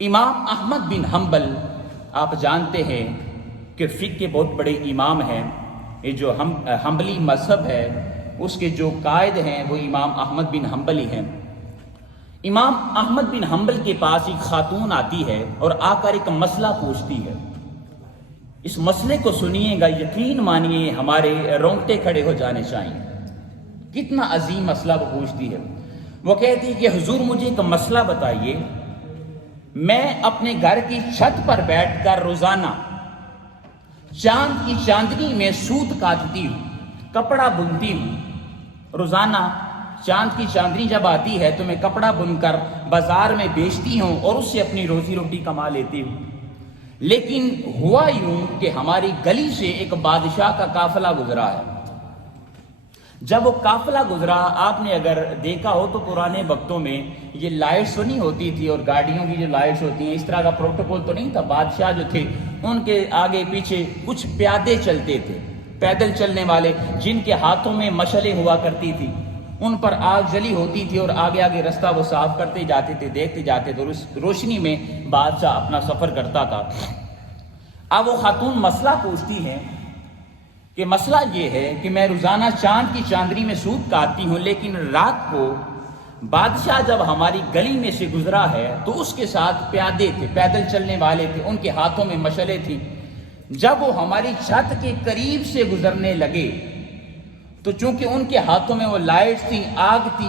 امام احمد بن حنبل آپ جانتے ہیں کہ فقہ کے بہت بڑے امام ہیں. یہ جو حنبلی مذہب ہے اس کے جو قائد ہیں وہ امام احمد بن حنبل ہی ہیں. امام احمد بن حنبل کے پاس ایک خاتون آتی ہے اور آ کر ایک مسئلہ پوچھتی ہے. اس مسئلے کو سنیے گا، یقین مانیے ہمارے رونگٹے کھڑے ہو جانے چاہیے. کتنا عظیم مسئلہ وہ پوچھتی ہے. وہ کہتی ہے کہ حضور مجھے ایک مسئلہ بتائیے، میں اپنے گھر کی چھت پر بیٹھ کر روزانہ چاند کی چاندنی میں سوت کاٹتی ہوں، کپڑا بنتی ہوں. روزانہ چاند کی چاندنی جب آتی ہے تو میں کپڑا بن کر بازار میں بیچتی ہوں اور اس سے اپنی روزی روٹی کما لیتی ہوں. لیکن ہوا یوں کہ ہماری گلی سے ایک بادشاہ کا قافلہ گزرا ہے. جب وہ قافلہ گزرا، آپ نے اگر دیکھا ہو تو پرانے وقتوں میں یہ لائٹس نہیں ہوتی تھی اور گاڑیوں کی جو لائٹس ہوتی ہیں اس طرح کا پروٹوکول تو نہیں تھا. بادشاہ جو تھے ان کے آگے پیچھے کچھ پیادے چلتے تھے، پیدل چلنے والے، جن کے ہاتھوں میں مشعلیں ہوا کرتی تھی، ان پر آگ جلی ہوتی تھی اور آگے آگے رستہ وہ صاف کرتے جاتے تھے، دیکھتے جاتے تھے، اور اس روشنی میں بادشاہ اپنا سفر کرتا تھا. اب وہ خاتون مسئلہ پوچھتی ہیں کہ مسئلہ یہ ہے کہ میں روزانہ چاند کی چاندنی میں سوت کاٹتی ہوں، لیکن رات کو بادشاہ جب ہماری گلی میں سے گزرا ہے تو اس کے ساتھ پیادے تھے، پیدل چلنے والے تھے، ان کے ہاتھوں میں مشعلیں تھیں. جب وہ ہماری چھت کے قریب سے گزرنے لگے تو چونکہ ان کے ہاتھوں میں وہ لائٹ تھی، آگ تھی،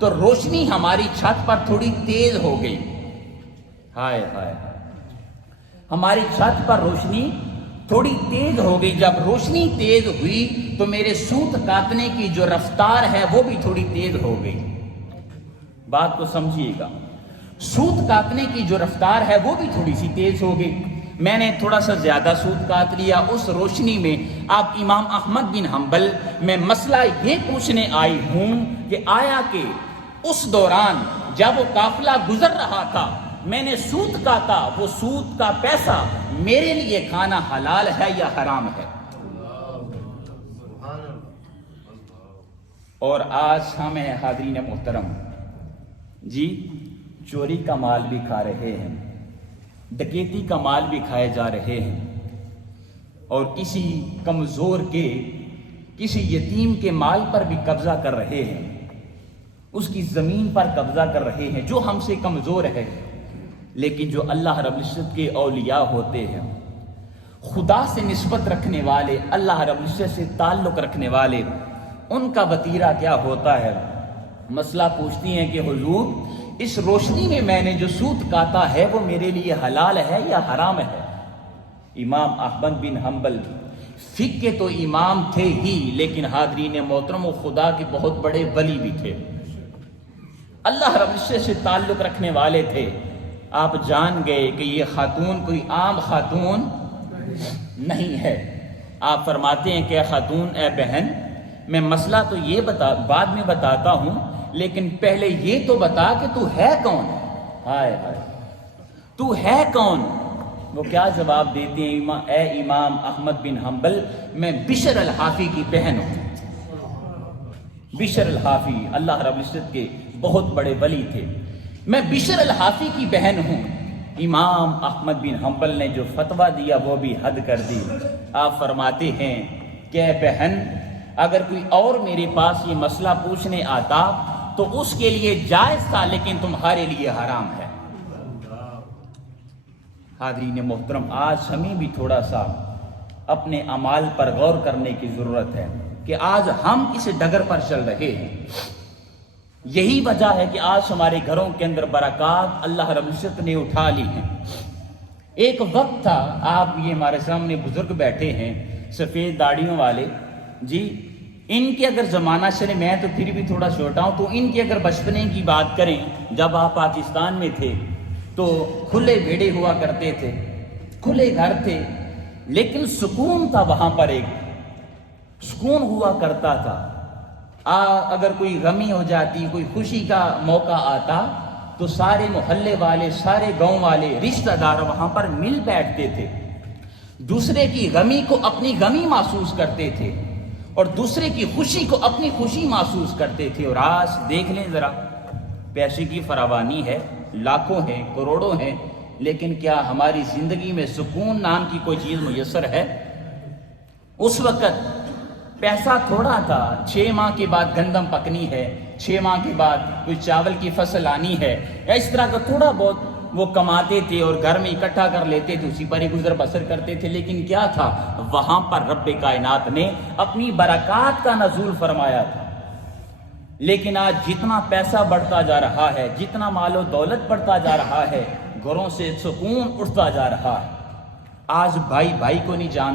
تو روشنی ہماری چھت پر تھوڑی تیز ہو گئی. ہائے ہائے، ہماری چھت پر روشنی تھوڑی تیز ہو گئی. جب روشنی تیز ہوئی تو میرے سوت کاٹنے کی جو رفتار ہے وہ بھی تھوڑی تیز ہو گئی. بات کو سمجھیے گا، سوت کاٹنے کی جو رفتار ہے وہ بھی تھوڑی سی تیز ہو گئی. میں نے تھوڑا سا زیادہ سوت کاٹ لیا. اس روشنی میں آپ امام احمد بن حنبل، میں مسئلہ یہ پوچھنے آئی ہوں کہ آیا کہ اس دوران جب وہ قافلہ گزر رہا تھا میں نے سوت کاٹا، وہ سوت کا پیسہ میرے لیے کھانا حلال ہے یا حرام ہے؟ اور آج ہمیں حاضرین محترم جی چوری کا مال بھی کھا رہے ہیں، ڈکیتی کا مال بھی کھائے جا رہے ہیں، اور کسی کمزور کے، کسی یتیم کے مال پر بھی قبضہ کر رہے ہیں، اس کی زمین پر قبضہ کر رہے ہیں جو ہم سے کمزور ہے. لیکن جو اللہ رب العزت کے اولیاء ہوتے ہیں، خدا سے نسبت رکھنے والے، اللہ رب العزت سے تعلق رکھنے والے، ان کا وتیرہ کیا ہوتا ہے؟ مسئلہ پوچھتی ہیں کہ حضور اس روشنی میں نے جو سوت کاٹا ہے وہ میرے لیے حلال ہے یا حرام ہے؟ امام احمد بن حنبل فقہ کے تو امام تھے ہی، لیکن حاضرین محترم و خدا کے بہت بڑے ولی بھی تھے، اللہ رب العزت سے تعلق رکھنے والے تھے. آپ جان گئے کہ یہ خاتون کوئی عام خاتون نہیں ہے. آپ فرماتے ہیں کہ اے خاتون، اے بہن، میں مسئلہ تو یہ بعد میں بتاتا ہوں، لیکن پہلے یہ تو بتا کہ تو ہے کون؟ ہائے ہائے، تو ہے کون؟ وہ کیا جواب دیتے ہیں؟ اے امام احمد بن حنبل، میں بشر الحافی کی بہن ہوں. بشر الحافی اللہ رب العزت کے بہت بڑے ولی تھے. میں بشر الحافی کی بہن ہوں. امام احمد بن حنبل نے جو فتویٰ دیا وہ بھی حد کر دی. آپ فرماتے ہیں کہ اے بہن، اگر کوئی اور میرے پاس یہ مسئلہ پوچھنے آتا تو اس کے لیے جائز تھا، لیکن تمہارے لیے حرام ہے. حاضرین محترم، آج ہمیں بھی تھوڑا سا اپنے اعمال پر غور کرنے کی ضرورت ہے کہ آج ہم اس ڈگر پر چل رہے ہیں. یہی وجہ ہے کہ آج ہمارے گھروں کے اندر برکات اللہ رب العزت نے اٹھا لی ہیں. ایک وقت تھا، آپ یہ ہمارے سامنے بزرگ بیٹھے ہیں سفید داڑھیوں والے جی، ان کے اگر زمانہ چلے، میں تو پھر بھی تھوڑا چھوٹا ہوں، تو ان کے اگر بچپنے کی بات کریں، جب آپ پاکستان میں تھے تو کھلے بیڑے ہوا کرتے تھے، کھلے گھر تھے، لیکن سکون تھا وہاں پر، ایک سکون ہوا کرتا تھا. اگر کوئی غمی ہو جاتی، کوئی خوشی کا موقع آتا تو سارے محلے والے، سارے گاؤں والے، رشتہ دار وہاں پر مل بیٹھتے تھے، دوسرے کی غمی کو اپنی غمی محسوس کرتے تھے اور دوسرے کی خوشی کو اپنی خوشی محسوس کرتے تھے. اور آج دیکھ لیں ذرا، پیسے کی فراوانی ہے، لاکھوں ہیں، کروڑوں ہیں، لیکن کیا ہماری زندگی میں سکون نام کی کوئی چیز میسر ہے؟ اس وقت پیسہ تھوڑا تھا، 6 ماہ کے بعد گندم پکنی ہے، 6 ماہ کے بعد کوئی چاول کی فصل آنی ہے، یا اس طرح کا تھوڑا بہت وہ کماتے تھے اور گھر میں اکٹھا کر لیتے تھے، اسی پر ہی گزر بسر کرتے تھے۔ لیکن کیا تھا وہاں پر رب کائنات نے اپنی برکات کا نزول فرمایا تھا۔ لیکن آج جتنا پیسہ بڑھتا جا رہا ہے، جتنا مال و دولت بڑھتا جا رہا ہے، گھروں سے سکون اٹھتا جا رہا ہے۔ آج بھائی بھائی کو نہیں جانتا۔